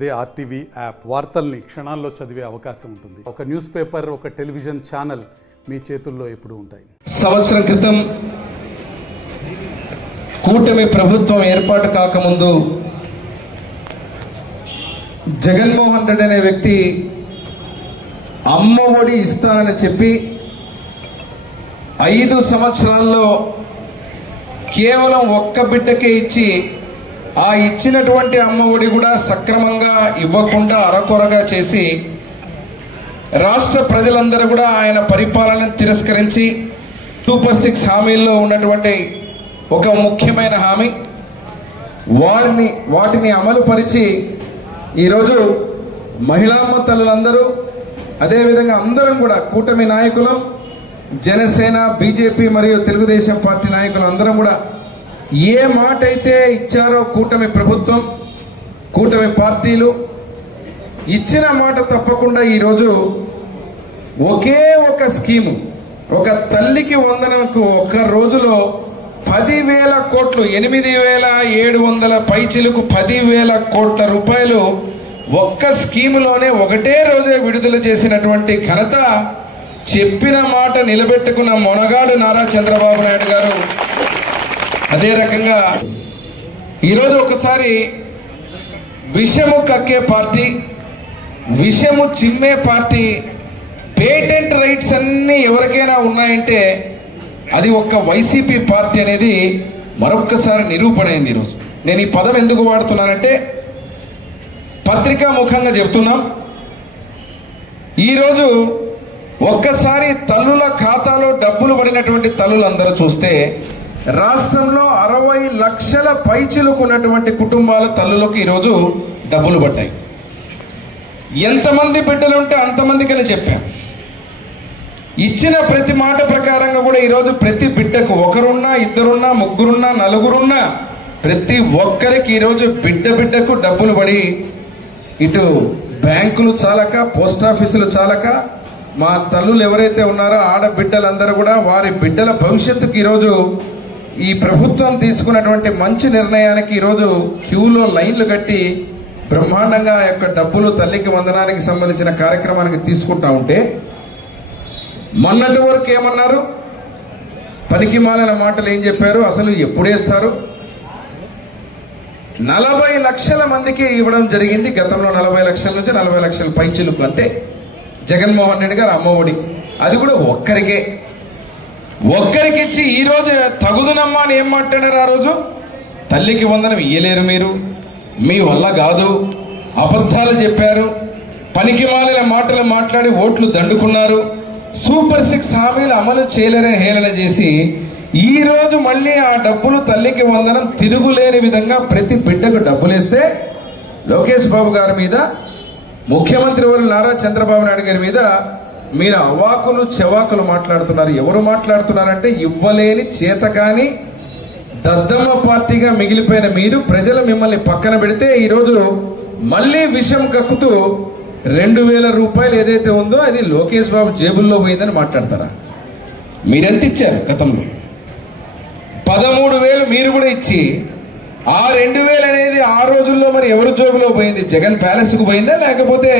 అదే RTV app వార్తల్ని క్షణాల్లో చదివే అవకాశం ఉంటుంది. ఒక న్యూస్ పేపర్, ఒక టెలివిజన్ ఛానల్ మీ చేతుల్లో ఎప్పుడూ ఉంటాయి. సంవత్సరం క్రితం కూటమి ప్రభుత్వం ఏర్పాటు కాకముందు జగన్మోహన్ రెడ్డి అనే వ్యక్తి అమ్మ ఒడి ఇస్తానని చెప్పి 5 సంవత్సరాల్లో కేవలం ఒక్క బిడ్డకే ఇచ్చి ఆ ఇచ్చినటువంటి అమ్మ ఒడి కూడా సక్రమంగా ఇవ్వకుండా అరకొరగా చేసి రాష్ట్ర ప్రజలందరూ కూడా ఆయన పరిపాలనను తిరస్కరించి సూపర్ 6 హామీల్లో ఉన్నటువంటి ఒక ముఖ్యమైన హామీ వాటిని అమలు పరిచి ఈరోజు మహిళామ్మ తల్లులందరూ అదేవిధంగా అందరం కూడా కూటమి నాయకులు, జనసేన, బీజేపీ మరియు తెలుగుదేశం పార్టీ నాయకులు అందరం కూడా ఏ మాట అయితే ఇచ్చారో కూటమి ప్రభుత్వం, కూటమి పార్టీలు ఇచ్చిన మాట తప్పకుండా ఈరోజు ఒకే ఒక స్కీము, ఒక తల్లికి వందనంకు ఒక్క రోజులో 10,000 కోట్లు, 8,700 పైచిలకు 10,000 కోట్ల రూపాయలు ఒక్క స్కీములోనే ఒకటే రోజే విడుదల చేసినటువంటి ఘనత చెప్పిన మాట నిలబెట్టుకున్న మొనగాడు నారా చంద్రబాబు నాయుడు గారు. అదే రకంగా ఈరోజు ఒకసారి విషము కక్కే పార్టీ, విషము చిమ్మే పార్టీ, పేటెంట్ రైట్స్ అన్ని ఎవరికైనా ఉన్నాయంటే అది ఒక్క వైసీపీ పార్టీ అనేది మరొక్కసారి నిరూపణ అయింది. ఈరోజు నేను ఈ పదం ఎందుకు వాడుతున్నానంటే పత్రికా ముఖంగా చెప్తున్నాం. ఈరోజు ఒక్కసారి తల్లుల ఖాతాలో డబ్బులు పడినటువంటి తల్లులందరూ చూస్తే రాష్ట్రంలో 60 లక్షల పైచిలుకున్నటువంటి కుటుంబాల తల్లులకు ఈరోజు డబ్బులు పడ్డాయి. ఎంతమంది బిడ్డలుంటే అంతమందికని చెప్పాం. ఇచ్చిన ప్రతి మాట ప్రకారంగా కూడా ఈరోజు ప్రతి బిడ్డకు ఒకరున్నా, ఇద్దరున్నా, ముగ్గురున్నా, నలుగురున్నా ప్రతి ఒక్కరికి ఈరోజు బిడ్డకు డబ్బులు పడి ఇటు బ్యాంకులు చాలక, పోస్ట్ ఆఫీసులు చాలక మా తల్లులు ఎవరైతే ఉన్నారో ఆడబిడ్డలందరూ కూడా వారి బిడ్డల భవిష్యత్తుకి ఈరోజు ఈ ప్రభుత్వం తీసుకున్నటువంటి మంచి నిర్ణయానికి ఈరోజు క్యూలో లైన్లు కట్టి బ్రహ్మాండంగా ఆ యొక్క డబ్బులు తల్లికి వందనానికి సంబంధించిన కార్యక్రమానికి తీసుకుంటా ఉంటే మొన్నటి వరకు ఏమన్నారు, పనికి మాలిన మాటలు ఏం చెప్పారు, అసలు ఎప్పుడేస్తారు, 40 లక్షల మందికి ఇవ్వడం జరిగింది. గతంలో 40 లక్షల నుంచి 40 లక్షల పైచిలుకు అంతే జగన్మోహన్ రెడ్డి గారు అమ్మ ఒడి. అది కూడా ఒక్కరికిచ్చి ఈ రోజు తగుదునమ్మా అని ఏం మాట్లాడారు? ఆ రోజు తల్లికి వందనం ఇయ్యలేరు, మీరు మీ వల్ల కాదు, అబద్ధాలు చెప్పారు, పనికి మాలిన మాటలు మాట్లాడి ఓట్లు దండుకున్నారు, సూపర్ 6 హామీలు అమలు చేయలేరని హేళన చేసి ఈ రోజు మళ్ళీ ఆ డబ్బులు తల్లికి వందనం తిరుగులేని విధంగా ప్రతి బిడ్డకు డబ్బులేస్తే లోకేష్ బాబు గారి మీద, ముఖ్యమంత్రి వర్యులు నారా చంద్రబాబు నాయుడు గారి మీద మీరు అవాకులు చెవాకులు మాట్లాడుతున్నారు. ఎవరు మాట్లాడుతున్నారంటే ఇవ్వలేని చేతకాని దద్దమ్మ పార్టీగా మిగిలిపోయిన మీరు, ప్రజలు మిమ్మల్ని పక్కన పెడితే ఈరోజు మళ్లీ విషం కక్కుతూ 2,000 రూపాయలు ఏదైతే ఉందో అది లోకేష్ బాబు జేబుల్లో పోయిందని మాట్లాడతారా? మీరెంత ఇచ్చారు? గతంలో 13,000 మీరు కూడా ఇచ్చి ఆ 2,000 అనేది ఆ రోజుల్లో మరి ఎవరి జోబులో పోయింది? జగన్ ప్యాలెస్ కు పోయిందా, లేకపోతే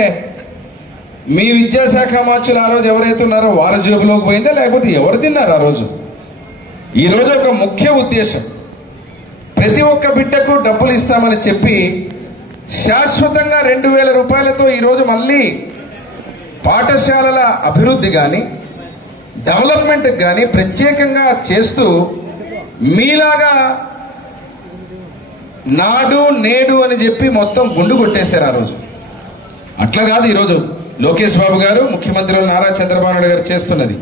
మీ విద్యాశాఖ మార్చులు ఆ రోజు ఎవరైతే ఉన్నారో వారి జోబులోకి పోయిందా, లేకపోతే ఎవరు తిన్నారు ఆ రోజు? ఈ రోజు ఒక ముఖ్య ఉద్దేశం ప్రతి ఒక్క బిడ్డకు డబ్బులు ఇస్తామని చెప్పి శాశ్వతంగా 2,000 రూపాయలతో ఈరోజు మళ్ళీ పాఠశాలల అభివృద్ధి కానీ డెవలప్మెంట్ కానీ ప్రత్యేకంగా చేస్తూ మీలాగా నాడు నేడు అని చెప్పి మొత్తం గుండు కొట్టేశారు ఆ రోజు. అట్లా కాదు ఈరోజు లోకేష్ బాబు గారు, ముఖ్యమంత్రి నారా చంద్రబాబు నాయుడు గారు చేస్తున్నది.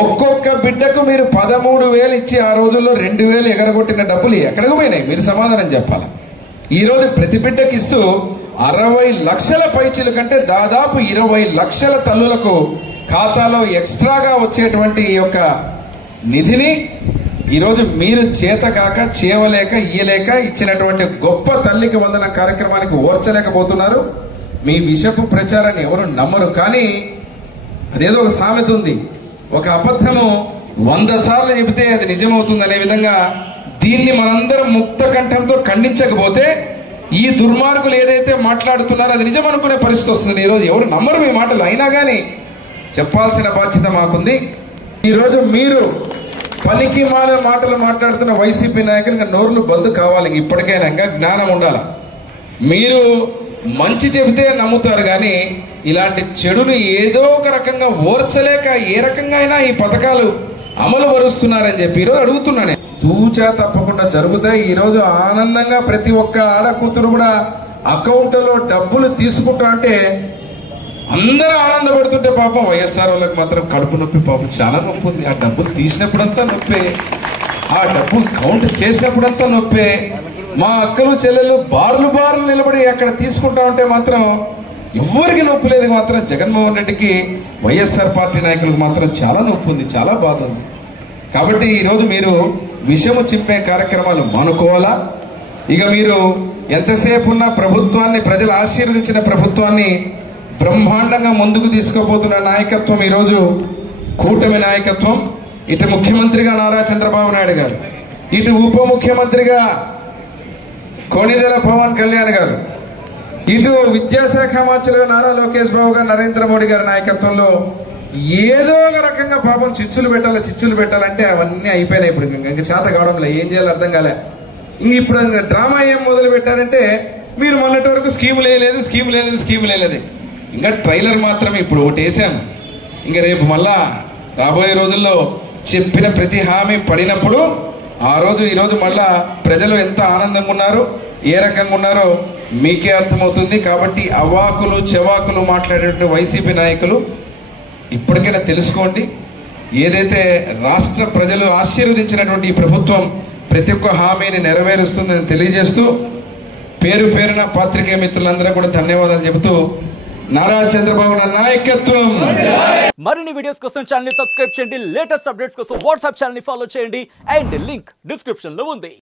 ఒక్కొక్క బిడ్డకు మీరు 13,000 ఇచ్చి ఆ రోజుల్లో 2,000 ఎగరగొట్టిన డబ్బులు ఎక్కడికి పోయినాయి? మీరు సమాధానం చెప్పాలి. ఈ రోజు ప్రతి బిడ్డకి ఇస్తూ 60 లక్షల పైచీల కంటే దాదాపు 20 లక్షల తల్లులకు ఖాతాలో ఎక్స్ట్రాగా వచ్చేటువంటి ఈ యొక్క నిధిని ఈరోజు మీరు చేతకాక, చేయలేక, ఇయ్యలేక ఇచ్చినటువంటి గొప్ప తల్లికి వందన కార్యక్రమానికి ఓర్చలేకపోతున్నారు. మీ విషపు ప్రచారాన్ని ఎవరు నమ్మరు. కానీ అదేదో ఒక సామెత ఉంది, ఒక అబద్ధము 100 సార్లు చెబితే అది నిజమవుతుంది అనే విధంగా దీన్ని మనందరం ముక్త కంఠంతో ఖండించకపోతే ఈ దుర్మార్గులు ఏదైతే మాట్లాడుతున్నారో అది నిజం అనుకునే పరిస్థితి వస్తుంది. ఈరోజు ఎవరు నమ్మరు మీ మాటలు, అయినా కానీ చెప్పాల్సిన బాధ్యత మాకుంది. ఈరోజు మీరు పనికి మాలిన మాటలు మాట్లాడుతున్న వైసీపీ నాయకులు ఇంకా నోరులు బంద్ కావాలి. ఇప్పటికైనా ఇంకా జ్ఞానం ఉండాలి. మీరు మంచి చెబితే నమ్ముతారు కానీ ఇలాంటి చెడును ఏదో ఒక రకంగా ఓర్చలేక ఏ రకంగా అయినా ఈ పథకాలు అమలు పరుస్తున్నారని చెప్పి ఈరోజు అడుగుతున్నాను. తూచా తప్పకుండా జరుగుతాయి. ఈరోజు ఆనందంగా ప్రతి ఒక్క ఆడ కూతురు కూడా అకౌంట్లో డబ్బులు తీసుకుంటా అంటే అందరూ ఆనందపడుతుంటే పాపం వైఎస్ఆర్ వాళ్ళకి మాత్రం కడుపు నొప్పి, పాపం చాలా నొప్పి ఉంది. ఆ డబ్బులు తీసినప్పుడంతా నొప్పే, ఆ డబ్బులు కౌంట్ చేసినప్పుడంతా నొప్పే. మా అక్కలు చెల్లెలు బార్లు నిలబడి అక్కడ తీసుకుంటా ఉంటే మాత్రం ఎవరికి నొప్పి లేదు. మాత్రం జగన్మోహన్ రెడ్డికి వైఎస్ఆర్ పార్టీ నాయకులకు మాత్రం చాలా నొప్పి ఉంది, చాలా బాధ ఉంది. కాబట్టి ఈరోజు మీరు విషము చింపే కార్యక్రమాలు మానుకోవాలా. ఇక మీరు ఎంతసేపు ఉన్న ప్రభుత్వాన్ని, ప్రజలు ఆశీర్వదించిన ప్రభుత్వాన్ని బ్రహ్మాండంగా ముందుకు తీసుకుపోతున్న నాయకత్వం ఈరోజు కూటమి నాయకత్వం. ఇటు ముఖ్యమంత్రిగా నారా చంద్రబాబు నాయుడు గారు, ఇటు ఉప ముఖ్యమంత్రిగా కొణిదెల పవన్ కళ్యాణ్ గారు, ఇటు విద్యాశాఖ మంత్రిగా నారా లోకేష్ బాబు గారు, నరేంద్ర మోడీ గారి నాయకత్వంలో ఏదో ఒక రకంగా పాపం చిచ్చులు పెట్టాలంటే అవన్నీ అయిపోయినాయి. ఇప్పుడు ఇంకా చేత కావడంలో ఏం చేయాలో అర్థం కాలే. ఇప్పుడు డ్రామా ఏం మొదలు పెట్టారంటే మీరు మొన్నటి వరకు స్కీమ్ లేదు, ఇంకా ట్రైలర్ మాత్రమే. ఇప్పుడు ఒకటి వేసాం, ఇంకా రేపు మళ్ళా రాబోయే రోజుల్లో చెప్పిన ప్రతి హామీ పడినప్పుడు ఆ రోజు ఈ రోజు మళ్ళా ప్రజలు ఎంత ఆనందంగా ఉన్నారు, ఏ రకంగా ఉన్నారో మీకే అర్థమవుతుంది. కాబట్టి అవాకులు చెవాకులు మాట్లాడేటువంటి వైసీపీ నాయకులు ఇప్పటికైనా తెలుసుకోండి. ఏదైతే రాష్ట్ర ప్రజలు ఆశీర్వదించినటువంటి ఈ ప్రభుత్వం ప్రతి ఒక్క హామీని నెరవేరుస్తుందని తెలియజేస్తూ పేరు పేరున పాత్రికేయ మిత్రులందరూ కూడా ధన్యవాదాలు చెబుతూ నారా చంద్రబాబు నాయకత్వం. మరిన్ని వీడియోస్ కోసం ఛానల్ ని సబ్స్క్రైబ్ చేయండి, లేటెస్ట్ అప్డేట్స్ కోసం వాట్సాప్ ఛానల్ ని ఫాలో చేయండి అండ్ లింక్ డిస్క్రిప్షన్ లో ఉంది.